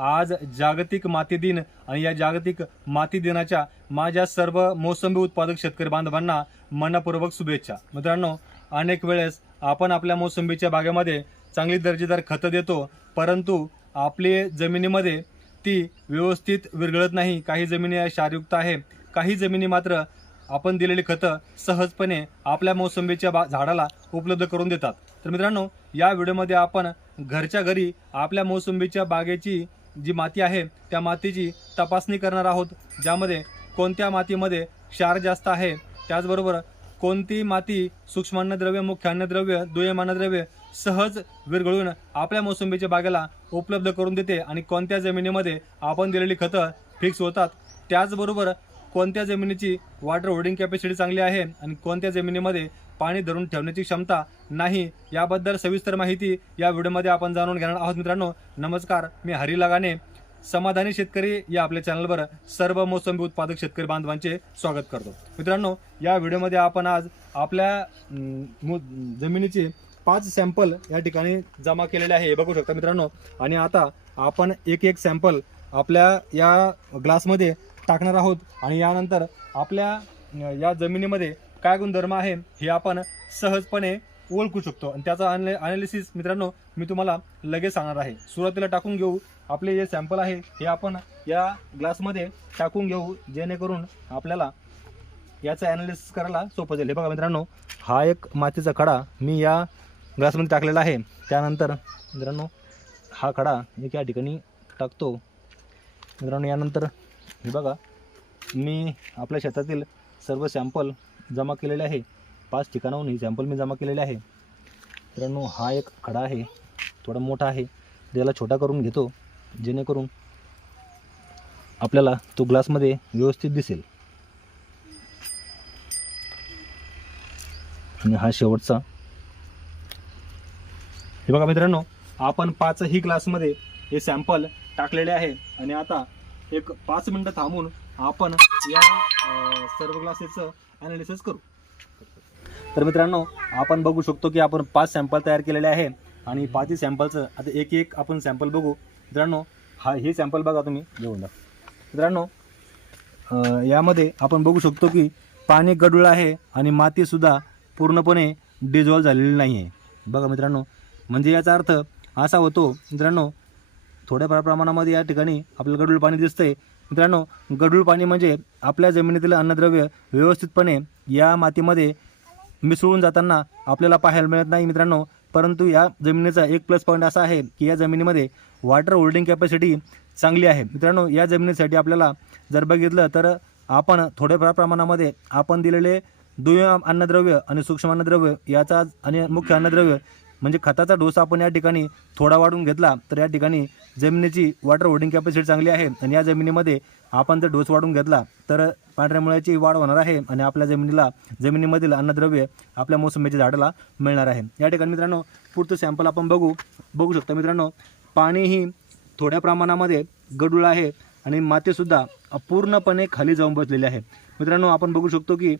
आज जागतिक माती दिन आणि या जागतिक माती दिनाच्या माझ्या सर्व मोसंबी उत्पादक शेतकरी बांधवांना मनपूर्वक शुभेच्छा. मित्रांनो अनेक वेळेस आपण आपल्या मोसंबीच्या बागेमध्ये चांगली दर्जेदार खतं देतो परंतु आपले जमिनीमध्ये ती व्यवस्थित विरघळत नाही. काही जमिनी या क्षारयुक्त आहे काही जमिनी मात्र आपण दिलेली खतं सहजपणे आपल्या मोसंबीच्या बा झाडाला उपलब्ध करून देतात. तर मित्रांनो या व्हिडिओमध्ये आपण घरच्या घरी आपल्या मोसंबीच्या बागेची जी माती आहे त्या मातीची तपासणी करणार आहोत ज्यामध्ये कोणत्या मातीमध्ये क्षार जास्त आहे त्याचबरोबर कोणती माती सूक्ष्म अन्नद्रव्य मुख्य अन्नद्रव्य दुय्यम अन्नद्रव्य सहज विरघळून आपल्या मोसंबीच्या बागेला उपलब्ध करून देते आणि कोणत्या जमिनीमध्ये आपण दिलेली खतं फिक्स होतात त्याचबरोबर कोणत्या जमिनीची वॉटर होल्डिंग कॅपॅसिटी चांगली आहे आणि कोणत्या जमिनीमध्ये पाणी धरून ठेवण्याची क्षमता नाही याबद्दल सविस्तर माहिती या व्हिडिओमध्ये आपण जाणून घेणार आहोत मित्रांनो. नमस्कार मी हरी लगाने समाधानी शेतकरी या आपल्या चॅनलवर सर्व मोसंबी उत्पादक शेतकरी बांधवांचे स्वागत करतो. मित्रांनो या व्हिडिओमध्ये आपण आज आपल्या मु- जमिनीचे पाच सॅम्पल या ठिकाणी जमा केलेले आहे. हे बघू शकता मित्रांनो. आणि आता आपण एक एक सॅम्पल आपल्या या ग्लासमध्ये टाकणार आहोत. आणि यानंतर आपल्या या जमिनीमध्ये काय गुणधर्म आहे हे आपण सहजपणे ओळखू शकतो. आणि त्याचा अनालिसिस मित्रांनो मी तुम्हाला लगेच सांगणार आहे. सुरुवातीला टाकून घेऊ. आपले जे सॅम्पल आहे हे आपण या ग्लासमध्ये टाकून घेऊ जेणेकरून आपल्याला याचं ॲनालिसिस करायला सोपं जाईल. हे बघा मित्रांनो हा एक मातीचा खडा मी या ग्लासमध्ये टाकलेला आहे. त्यानंतर मित्रांनो हा खडा एक या ठिकाणी टाकतो. मित्रांनो यानंतर हे बघा मी आपल्या शेतातील सर्व सॅम्पल जमा केलेले आहे. पाच ठिकाणाहून ही सॅम्पल मी जमा केलेले आहे. मित्रांनो हा एक खडा आहे. थोडा मोठा आहे. त्याला छोटा करून घेतो जेणेकरून आपल्याला तो ग्लासमध्ये व्यवस्थित दिसेल. आणि हा शेवटचा. हे बघा मित्रांनो आपण पाचही ग्लासमध्ये हे सॅम्पल टाकलेले आहे. आणि आता एक पाच मिनटं थांबून आपण या सर्व ग्लासेसचं ॲनालिसिस करू. तर मित्रांनो आपण बघू शकतो की आपण पाच सॅम्पल तयार केलेले आहे आणि पाचही सॅम्पलचं आता एक एक आपण सॅम्पल बघू. मित्रांनो हा हे सॅम्पल बघा तुम्ही. घेऊन जा. मित्रांनो यामध्ये आपण बघू शकतो की पाणी गडूळ आहे आणि मातीसुद्धा पूर्णपणे डिझॉल्व झालेली नाही आहे बघा मित्रांनो म्हणजे याचा अर्थ असा होतो मित्रांनो थोड्याफार प्रमाणामध्ये या ठिकाणी आपल्याला गडूळ पाणी दिसतंय. मित्रांनो गडूळ पाणी म्हणजे आपल्या जमिनीतील अन्नद्रव्य व्यवस्थितपणे या मातीमध्ये मिसळून जाताना आपल्याला पाहायला मिळत नाही मित्रांनो. परंतु या जमिनीचा एक प्लस पॉईंट असा आहे की या जमिनीमध्ये वॉटर होल्डिंग कॅपॅसिटी चांगली आहे. मित्रांनो या जमिनीसाठी आपल्याला जर बघितलं तर आपण थोड्याफार प्रमाणामध्ये आपण दिलेले दुय्यम अन्नद्रव्य आणि सूक्ष्म अन्नद्रव्य याचा आणि मुख्य अन्नद्रव्य म्हणजे खताचा डोस आपण या ठिकाणी थोडा वाढून घेतला तर या ठिकाणी जमिनीची वॉटर होल्डिंग कॅपॅसिटी चांगली आहे आणि या जमिनीमध्ये आपण जर डोस वाढून घेतला तर पांढऱ्या मुळ्याची वाढ होणार आहे आणि आपल्या जमिनीला जमिनीमधील अन्नद्रव्य आपल्या मोसंबीच्या झाडाला मिळणार आहे. या ठिकाणी मित्रांनो पुढचं सॅम्पल आपण बघू बघू शकतो मित्रांनो पाणीही थोड्या प्रमाणामध्ये गडूळ आहे आणि मातीसुद्धा पूर्णपणे खाली जाऊन बसलेली आहे. मित्रांनो आपण बघू शकतो की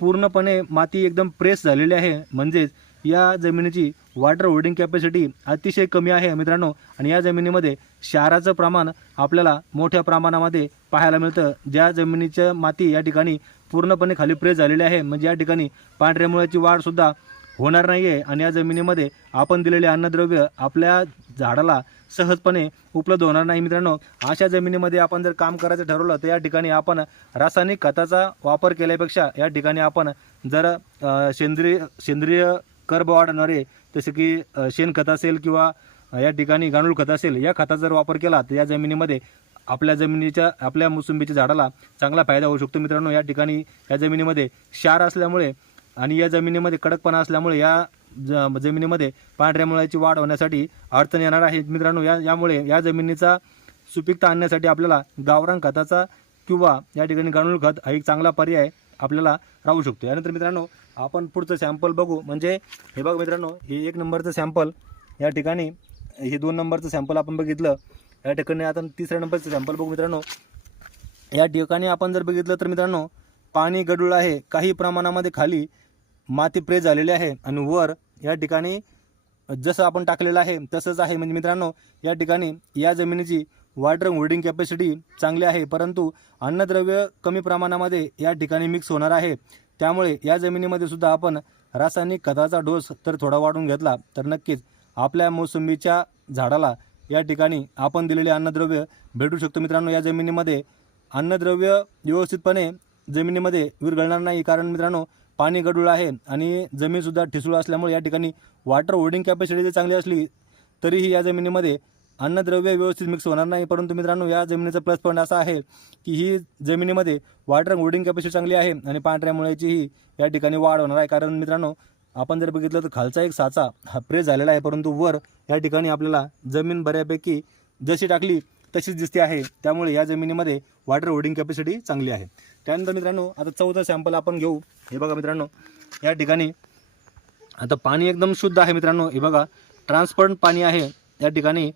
पूर्णपणे माती एकदम प्रेस झालेली आहे. म्हणजेच या जमिनीची वॉटर होल्डिंग कॅपॅसिटी अतिशय कमी आहे मित्रांनो. आणि या जमिनीमध्ये क्षाराचं प्रमाण आपल्याला मोठ्या प्रमाणामध्ये पाहायला मिळतं. ज्या जमिनीच्या माती या ठिकाणी पूर्णपणे खाली प्रेस झालेली आहे म्हणजे या ठिकाणी पांढऱ्या मुळाची वाढसुद्धा होणार नाही आहे आणि या जमिनीमध्ये आपण दिलेले अन्नद्रव्य आपल्या झाडाला सहजपणे उपलब्ध होणार नाही मित्रांनो. अशा जमिनीमध्ये आपण जर काम करायचं ठरवलं तर या ठिकाणी आपण रासायनिक खताचा वापर केल्यापेक्षा या ठिकाणी आपण जर सेंद्रिय सेंद्रिय कर्ब वाढणारे जसे की शेणखत असेल किंवा या ठिकाणी गांडूळ खत असेल या खताचा जर वापर केला तर या जमिनीमध्ये आपल्या जमिनीच्या आपल्या मोसंबीच्या झाडाला चांगला फायदा होऊ शकतो. मित्रांनो या ठिकाणी या जमिनीमध्ये क्षार असल्यामुळे आणि या जमिनीमध्ये कडकपणा असल्यामुळे या ज जमिनीमध्ये पांढऱ्या मुळाची वाढ होण्यासाठी अडचण येणार आहे. मित्रांनो या यामुळे या जमिनीचा सुपीकता आणण्यासाठी आपल्याला गावरान खताचा किंवा या ठिकाणी गांडूळ खत हा एक चांगला पर्याय आपल्याला राहू शकतो. यानंतर मित्रांनो आपण पुढचं सॅम्पल बघू. म्हणजे हे बघ मित्रांनो हे एक नंबरचं सॅम्पल या ठिकाणी हे दोन नंबरचं सॅम्पल आपण बघितलं. या ठिकाणी आता तिसऱ्या नंबरचं सॅम्पल बघू मित्रांनो. या ठिकाणी आपण जर बघितलं तर मित्रांनो पाणी गडूळ आहे. काही प्रमाणामध्ये खाली माती प्रेस झालेली आहे. आणि वर या ठिकाणी जसं आपण टाकलेलं आहे तसंच आहे. म्हणजे मित्रांनो या ठिकाणी या जमिनीची वॉटर होल्डिंग कॅपॅसिटी चांगली आहे परंतु अन्नद्रव्य कमी प्रमाणामध्ये या ठिकाणी मिक्स होणार आहे. त्यामुळे या जमिनीमध्ये सुद्धा आपण रासायनिक खताचा डोस तर थोडा वाढून घेतला तर नक्कीच आपल्या मोसंबीच्या झाडाला या ठिकाणी आपण दिलेले अन्नद्रव्य भेटू शकतो. मित्रांनो या जमिनीमध्ये अन्नद्रव्य व्यवस्थितपणे जमिनीमध्ये विरघळणार नाही कारण मित्रांनो पाणी गडूळ आहे आणि जमीनसुद्धा ठिसूळ असल्यामुळे या ठिकाणी वॉटर होल्डिंग कॅपॅसिटी जर चांगली असली तरीही या जमिनीमध्ये अन्नद्रव्य व्यवस्थित मिक्स होणार नाही. परंतु मित्रांनो या जमिनीचा प्लस पॉईंट असा आहे की ही जमिनीमध्ये वॉटर होल्डिंग कॅपॅसिटी चांगली आहे आणि पांढऱ्या मुळ्याचीही या ठिकाणी वाढ होणार आहे. कारण मित्रांनो आपण जर बघितलं तर खालचा एक साचा हा प्रेस झालेला आहे परंतु वर या ठिकाणी आपल्याला जमीन बऱ्यापैकी जशी टाकली तशीच दिसते आहे. त्यामुळे या जमिनीमध्ये वॉटर होल्डिंग कॅपॅसिटी चांगली आहे. त्यानंतर मित्रांनो आता चौथं सॅम्पल आपण घेऊ. हे बघा मित्रांनो या ठिकाणी आता पाणी एकदम शुद्ध आहे मित्रांनो. हे बघा ट्रान्सपरंट पाणी आहे. या ठिकाणी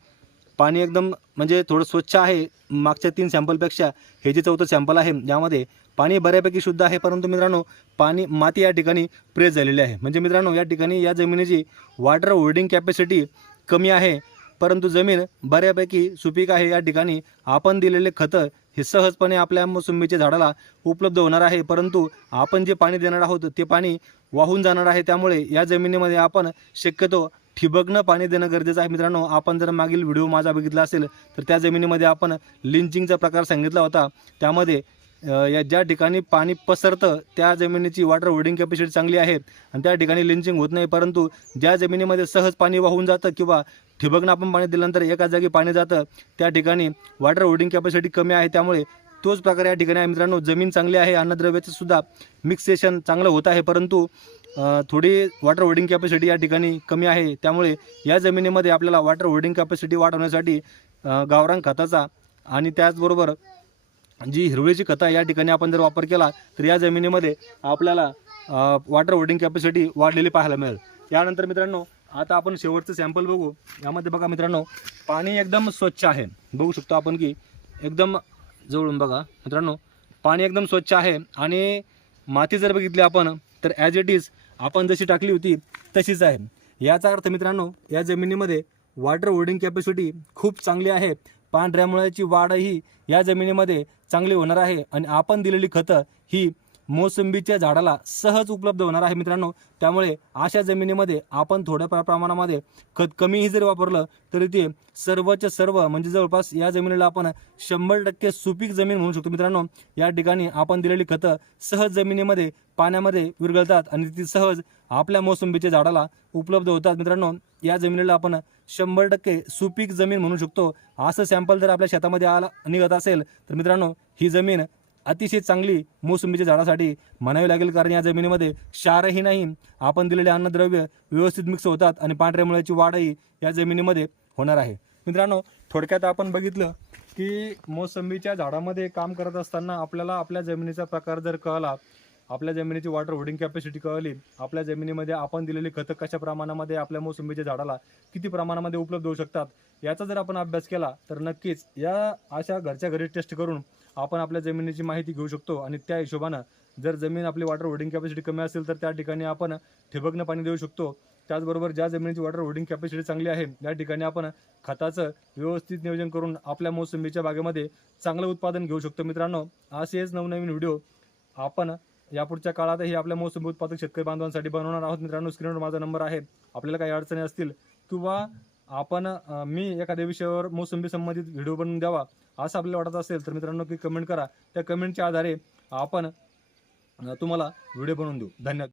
पाणी एकदम म्हणजे थोडं स्वच्छ आहे मागच्या तीन सॅम्पलपेक्षा. हे जे चौथं सॅम्पल आहे यामध्ये पाणी बऱ्यापैकी शुद्ध आहे. परंतु मित्रांनो पाणी माती या ठिकाणी प्रेस झालेली आहे. म्हणजे मित्रांनो या ठिकाणी या जमिनीची वॉटर होल्डिंग कॅपॅसिटी कमी आहे. परंतु जमीन बऱ्यापैकी सुपीक आहे. या ठिकाणी आपण दिलेले खतं हे सहजपणे आपल्या मोसंबीच्या झाडाला उपलब्ध होणार आहे. परंतु आपण जे पाणी देणार आहोत ते पाणी वाहून जाणार आहे. त्यामुळे या जमिनीमध्ये आपण शक्यतो ठिबकनं पाणी देणं गरजेचं आहे. मित्रांनो आपण जर मागील व्हिडिओ माझा बघितला असेल तर त्या जमिनीमध्ये आपण लिंचिंगचा प्रकार सांगितला होता. त्यामध्ये या ज्या ठिकाणी पाणी पसरतं त्या जमिनीची वॉटर होल्डिंग कॅपॅसिटी चांगली आहे आणि त्या ठिकाणी लिंचिंग होत नाही. परंतु ज्या जमिनीमध्ये सहज पाणी वाहून जातं किंवा ठिबकनं आपण पाणी दिल्यानंतर एका जागी पाणी जातं त्या ठिकाणी वॉटर होल्डिंग कॅपॅसिटी कमी आहे त्यामुळे तोच प्रकारे या ठिकाणी आहे. मित्रांनो जमीन चांगली आहे अन्नद्रव्याचं सुद्धा मिक्सेशन चांगलं होत आहे परंतु थोडी वॉटर होल्डिंग कॅपॅसिटी या ठिकाणी कमी आहे. त्यामुळे या जमिनीमध्ये आपल्याला वॉटर होल्डिंग कॅपॅसिटी वाढवण्यासाठी गावरान खताचा आणि त्याचबरोबर जी हिरवळीची खतं आहे, या ठिकाणी आपण जर वापर केला तर या जमिनीमध्ये आपल्याला वॉटर होल्डिंग कॅपॅसिटी वाढलेली पाहायला मिळेल. यानंतर मित्रांनो आता आपण शेवटचं सॅम्पल बघू. यामध्ये बघा मित्रांनो पाणी एकदम स्वच्छ आहे. बघू शकतो आपण की एकदम जवळून बघा. मित्रांनो पाणी एकदम स्वच्छ आहे आणि माती जर बघितली आपण तर ॲज इट इज आपण जशी टाकली होती तशीच आहे. याचा अर्थ मित्रांनो या जमिनीमध्ये वॉटर होल्डिंग कॅपॅसिटी खूप चांगली आहे. पांढऱ्या मुळाची वाढही या जमिनीमध्ये चांगली होणार आहे आणि आपण दिलेली खतं ही मोसंबीच्या झाडाला सहज उपलब्ध होणार आहे मित्रांनो. त्यामुळे अशा जमिनीमध्ये आपण थोड्या प्रमाणामध्ये खत कमीही जरी वापरलं तरी ते सर्वच्या सर्व म्हणजे जवळपास या जमिनीला आपण शंभर टक्के सुपीक जमीन म्हणू शकतो मित्रांनो. या ठिकाणी आपण दिलेली खतं सहज जमिनीमध्ये पाण्यामध्ये विरघळतात आणि ती सहज आपल्या मोसंबीच्या झाडाला उपलब्ध होतात मित्रांनो. या जमिनीला आपण शंभर टक्के सुपीक जमीन म्हणू शकतो. असं सॅम्पल जर आपल्या शेतामध्ये आला निघत असेल तर मित्रांनो ही जमीन अतिशय चांगली मोसंबीच्या झाडासाठी म्हणावी लागेल कारण या जमिनीमध्ये क्षारही नाही. आपण दिलेले अन्नद्रव्य व्यवस्थित मिक्स होतात आणि पांढऱ्या मुळ्याची वाढही या जमिनीमध्ये होणार आहे. मित्रांनो थोडक्यात आपण बघितलं की मोसंबीच्या झाडामध्ये काम करत असताना आपल्याला आपल्या जमिनीचा प्रकार जर कळला आपल्या जमिनीची वॉटर होल्डिंग कॅपॅसिटी कळली आपल्या जमिनीमध्ये आपण दिलेली खतं कशा प्रमाणामध्ये आपल्या मोसंबीच्या झाडाला किती प्रमाणामध्ये उपलब्ध होऊ शकतात याचा जर आपण अभ्यास केला तर नक्कीच या अशा घरच्या घरी टेस्ट करून आपण आपल्या जमिनीची माहिती घेऊ शकतो. आणि त्या हिशोबानं जर जमीन आपली वॉटर होल्डिंग कॅपॅसिटी कमी असेल तर त्या ठिकाणी आपण ठिबकनं पाणी देऊ शकतो. त्याचबरोबर ज्या जमिनीची वॉटर होल्डिंग कॅपॅसिटी चांगली आहे त्या ठिकाणी आपण खताचं व्यवस्थित नियोजन करून आपल्या मोसंबीच्या बागेमध्ये चांगलं उत्पादन घेऊ शकतो मित्रांनो. असेच नवनवीन व्हिडिओ आपण यापुढच्या काळातही आपल्या मोसंबी उत्पादक शेतकरी बांधवांसाठी बनवणार आहोत. मित्रांनो स्क्रीनवर माझा नंबर आहे. आपल्याला काही अडचणी असतील किंवा आपण मी एखाद्या विषयावर मोसंबी संबंधित व्हिडिओ बनवून द्यावा असं आपल्याला वाटत असेल तर मित्रांनो की कमेंट करा. त्या कमेंटच्या आधारे आपण तुम्हाला व्हिडिओ बनवून देऊ. धन्यवाद.